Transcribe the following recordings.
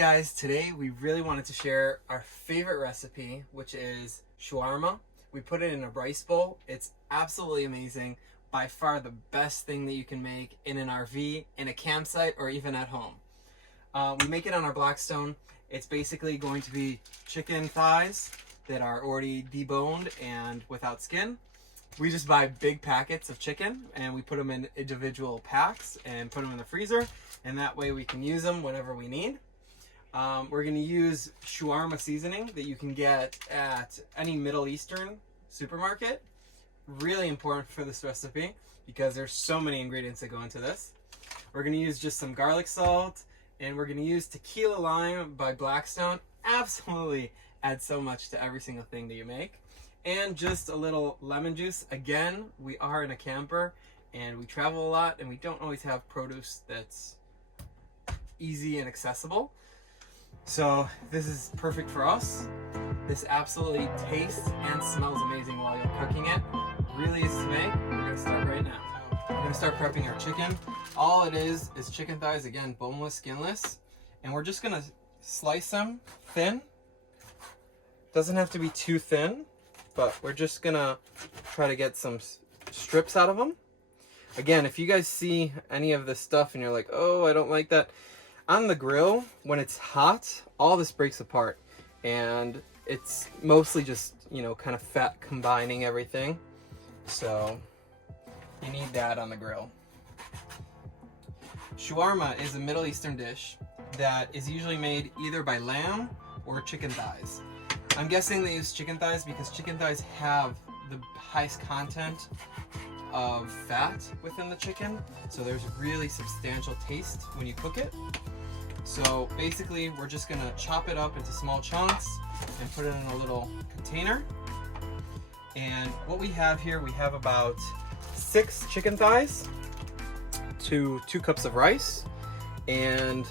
guys, today we really wanted to share our favorite recipe, which is shawarma. We put it in a rice bowl. It's absolutely amazing. By far the best thing that you can make in an RV, in a campsite, or even at home. We make it on our Blackstone. It's basically going to be chicken thighs that are already deboned and without skin. We just buy big packets of chicken and we put them in individual packs and put them in the freezer, and that way we can use them whenever we need. We're going to use shawarma seasoning that you can get at any Middle Eastern supermarket. Really important for this recipe because there's so many ingredients that go into this. We're going to use just some garlic salt, and we're going to use tequila lime by Blackstone. Absolutely adds so much to every single thing that you make. And just a little lemon juice. Again, we are in a camper and we travel a lot and we don't always have produce that's easy and accessible. So this is perfect for us. This absolutely tastes and smells amazing while you're cooking it. Really easy to make. We're going to start right now. We're going to start prepping our chicken. All it is chicken thighs, again, boneless, skinless. And we're just going to slice them thin. Doesn't have to be too thin, but we're just going to try to get some strips out of them. Again, if you guys see any of this stuff and you're like, oh, I don't like that, on the grill, when it's hot, all this breaks apart. And it's mostly just, kind of fat combining everything. So you need that on the grill. Shawarma is a Middle Eastern dish that is usually made either by lamb or chicken thighs. I'm guessing they use chicken thighs because chicken thighs have the highest content of fat within the chicken. So there's really substantial taste when you cook it. So basically we're just gonna chop it up into small chunks and put it in a little container. And what we have here, we have about 6 chicken thighs to 2 cups of rice, and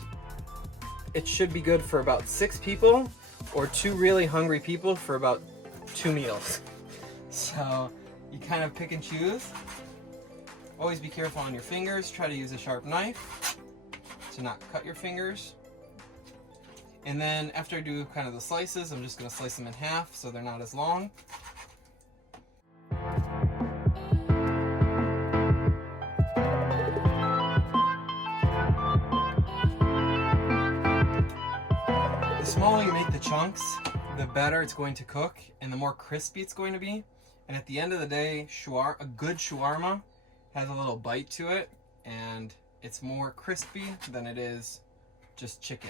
it should be good for about 6 people or 2 really hungry people for about 2 meals. So you kind of pick and choose. Always be careful on your fingers. Try to use a sharp knife to not cut your fingers. And then after I do kind of the slices, I'm just going to slice them in half so they're not as long. The smaller you make the chunks, the better it's going to cook and the more crispy it's going to be. And at the end of the day, a good shawarma has a little bite to it, and it's more crispy than it is just chicken.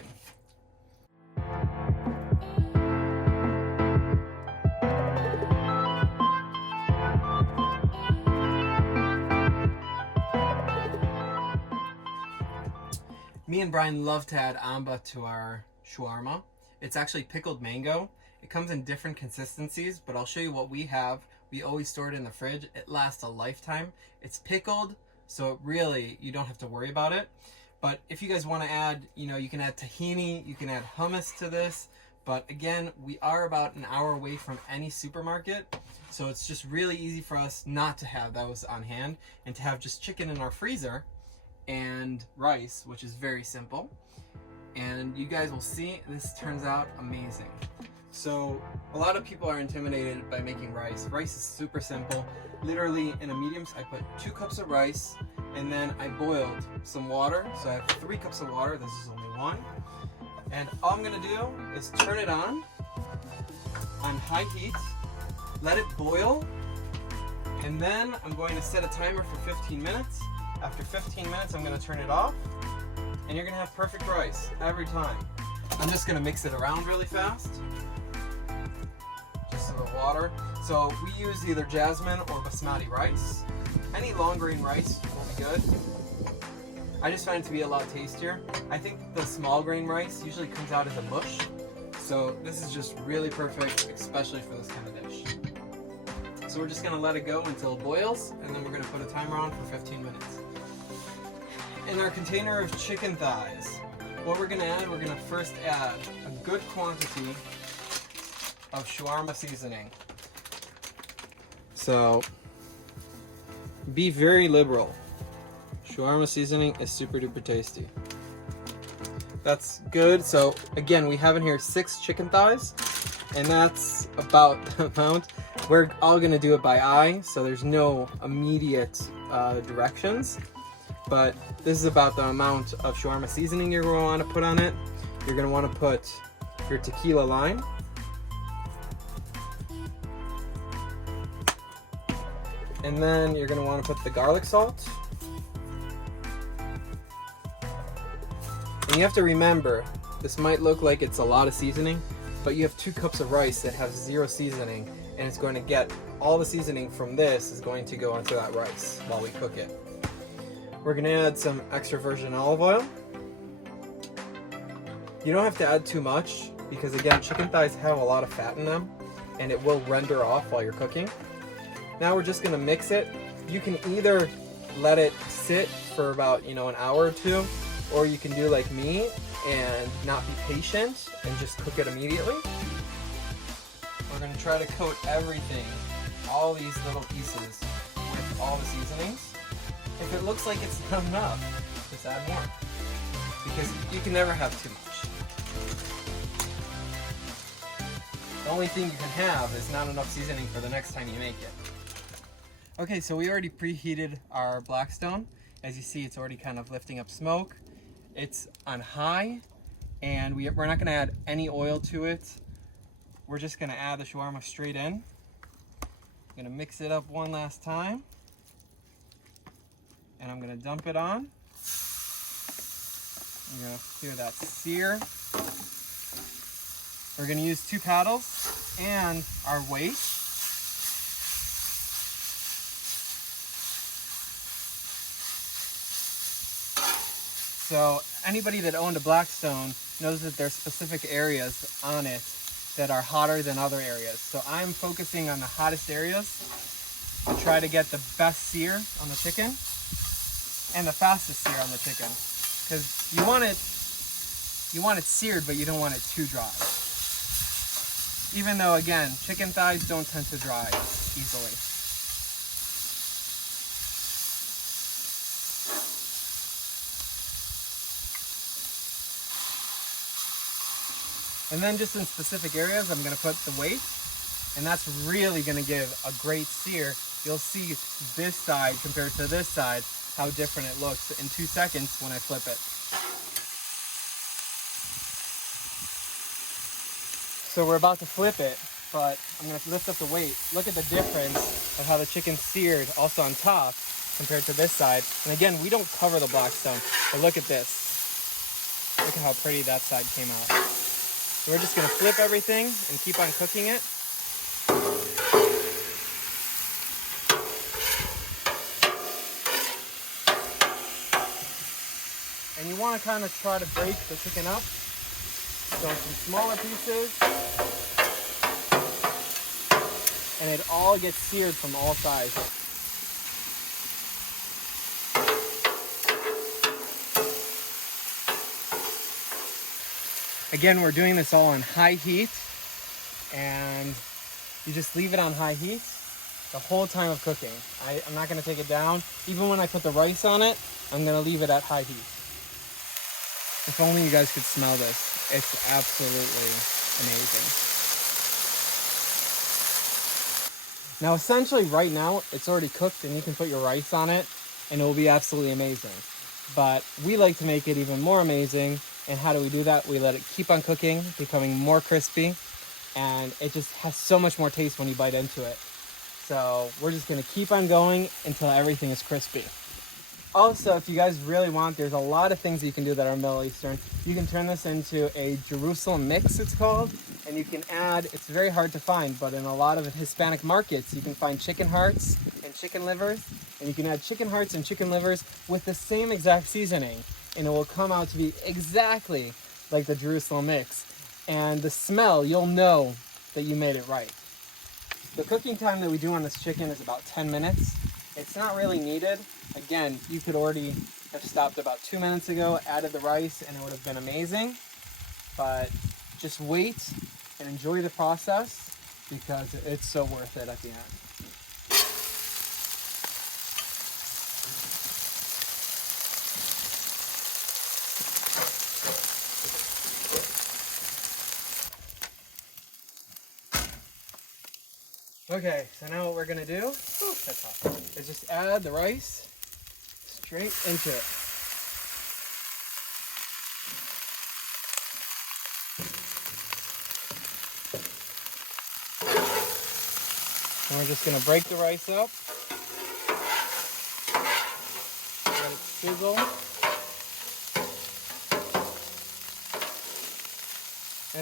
Me and Brian love to add amba to our shawarma. It's actually pickled mango. It comes in different consistencies, but I'll show you what we have. We always store it in the fridge. It lasts a lifetime. It's pickled, so really you don't have to worry about it. But if you guys want to add, you can add tahini, you can add hummus to this. But again, we are about an hour away from any supermarket, so it's just really easy for us not to have those on hand and to have just chicken in our freezer and rice, which is very simple. And you guys will see this turns out amazing. So a lot of people are intimidated by making rice. Rice is super simple. Literally in a medium, I put 2 cups of rice, and then I boiled some water. So I have 3 cups of water. This is only 1. And all I'm gonna do is turn it on high heat, let it boil, and then I'm going to set a timer for 15 minutes. After 15 minutes, I'm gonna turn it off, and you're gonna have perfect rice every time. I'm just gonna mix it around really fast. Just a little water. So we use either jasmine or basmati rice. Any long grain rice will be good. I just find it to be a lot tastier. I think the small grain rice usually comes out as a mush. So this is just really perfect, especially for this kind of dish. So we're just gonna let it go until it boils, and then we're gonna put a timer on for 15 minutes. In our container of chicken thighs, what we're gonna first add a good quantity of shawarma seasoning. So be very liberal. Shawarma seasoning is super duper tasty. that's good. So again, we have in here 6 chicken thighs, and that's about the amount. We're all gonna do it by eye, so there's no immediate directions. But this is about the amount of shawarma seasoning you're gonna wanna put on it. You're gonna wanna put your tequila lime. And then you're gonna wanna put the garlic salt. And you have to remember, this might look like it's a lot of seasoning, but you have 2 cups of rice that have 0 seasoning, and it's going to get all the seasoning from this is going to go into that rice while we cook it. We're gonna add some extra virgin olive oil. You don't have to add too much because again, chicken thighs have a lot of fat in them and it will render off while you're cooking. Now we're just gonna mix it. You can either let it sit for about, an hour or 2, or you can do like me and not be patient and just cook it immediately. We're gonna try to coat everything, all these little pieces, with all the seasonings. If it looks like it's not enough, just add more. Because you can never have too much. The only thing you can have is not enough seasoning for the next time you make it. Okay, so we already preheated our Blackstone. As you see, it's already kind of lifting up smoke. It's on high, and we're not gonna add any oil to it. We're just gonna add the shawarma straight in. I'm gonna mix it up one last time. And I'm gonna dump it on. You're gonna hear that sear. We're gonna use 2 paddles and our weight. So anybody that owned a Blackstone knows that there's specific areas on it that are hotter than other areas. So I'm focusing on the hottest areas to try to get the best sear on the chicken and the fastest sear on the chicken, because you want it seared, but you don't want it too dry. Even though, again, chicken thighs don't tend to dry easily. And then just in specific areas, I'm gonna put the weight, and that's really gonna give a great sear. You'll see this side compared to this side, how different it looks in 2 seconds when I flip it. So we're about to flip it, but I'm gonna lift up the weight. Look at the difference of how the chicken's seared also on top compared to this side. And again, we don't cover the Blackstone, but look at this. Look at how pretty that side came out. So we're just gonna flip everything and keep on cooking it. And you want to kind of try to break the chicken up. So some smaller pieces. And it all gets seared from all sides. Again, we're doing this all on high heat. And you just leave it on high heat the whole time of cooking. I'm not going to take it down. Even when I put the rice on it, I'm going to leave it at high heat. If only you guys could smell this. It's absolutely amazing. Now essentially right now, it's already cooked and you can put your rice on it and it will be absolutely amazing. But we like to make it even more amazing. And how do we do that? We let it keep on cooking, becoming more crispy. And it just has so much more taste when you bite into it. So we're just gonna keep on going until everything is crispy. Also, if you guys really want, there's a lot of things that you can do that are Middle Eastern. You can turn this into a Jerusalem mix, it's called, and you can add, it's very hard to find, but in a lot of Hispanic markets, you can find chicken hearts and chicken livers, and you can add chicken hearts and chicken livers with the same exact seasoning, and it will come out to be exactly like the Jerusalem mix. And the smell, you'll know that you made it right. The cooking time that we do on this chicken is about 10 minutes. It's not really needed. Again, you could already have stopped about 2 minutes ago, added the rice, and it would have been amazing. But just wait and enjoy the process because it's so worth it at the end. Okay, so now what we're gonna do, that's hot, is just add the rice straight into it. And we're just gonna break the rice up. Let it sizzle.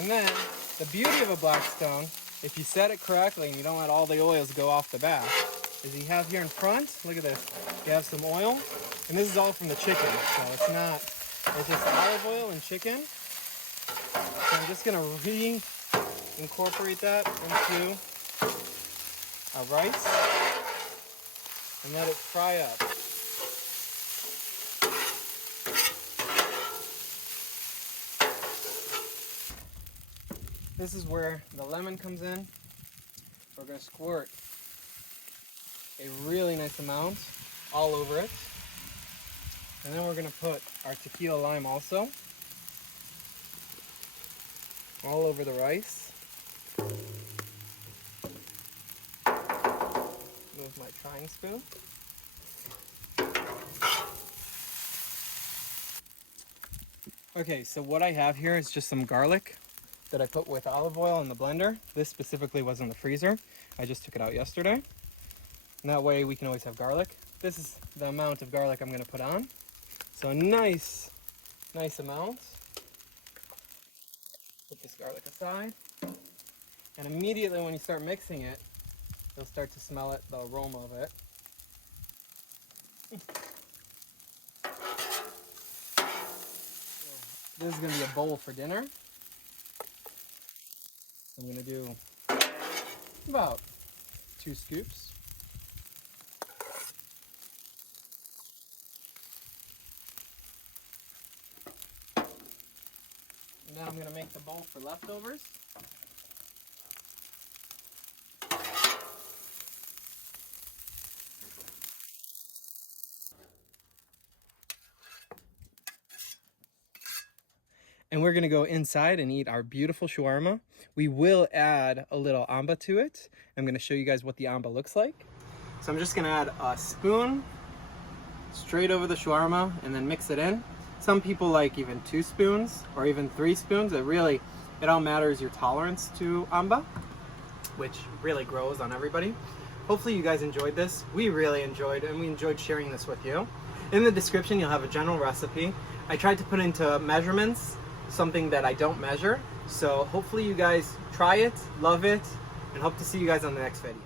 And then, the beauty of a Blackstone, if you set it correctly and you don't let all the oils go off the bat, is you have here in front, look at this, you have some oil, and this is all from the chicken, so it's just olive oil and chicken. So I'm just gonna re-incorporate that into our rice and let it fry up. This is where the lemon comes in. We're going to squirt a really nice amount all over it. And then we're going to put our tequila lime also all over the rice. Move my trying spoon. Okay, so what I have here is just some garlic that I put with olive oil in the blender. This specifically was in the freezer. I just took it out yesterday. And that way we can always have garlic. This is the amount of garlic I'm gonna put on. So a nice amount. Put this garlic aside. And immediately when you start mixing it, you'll start to smell it, the aroma of it. This is gonna be a bowl for dinner. I'm going to do about 2 scoops. Now I'm going to make the bowl for leftovers. And we're gonna go inside and eat our beautiful shawarma. We will add a little amba to it. I'm gonna show you guys what the amba looks like. So I'm just gonna add a spoon straight over the shawarma and then mix it in. Some people like even 2 spoons or even 3 spoons. It all matters your tolerance to amba, which really grows on everybody. Hopefully you guys enjoyed this. We really enjoyed it, and we enjoyed sharing this with you. In the description, you'll have a general recipe. I tried to put into measurements something that I don't measure. So hopefully you guys try it, love it, and hope to see you guys on the next video.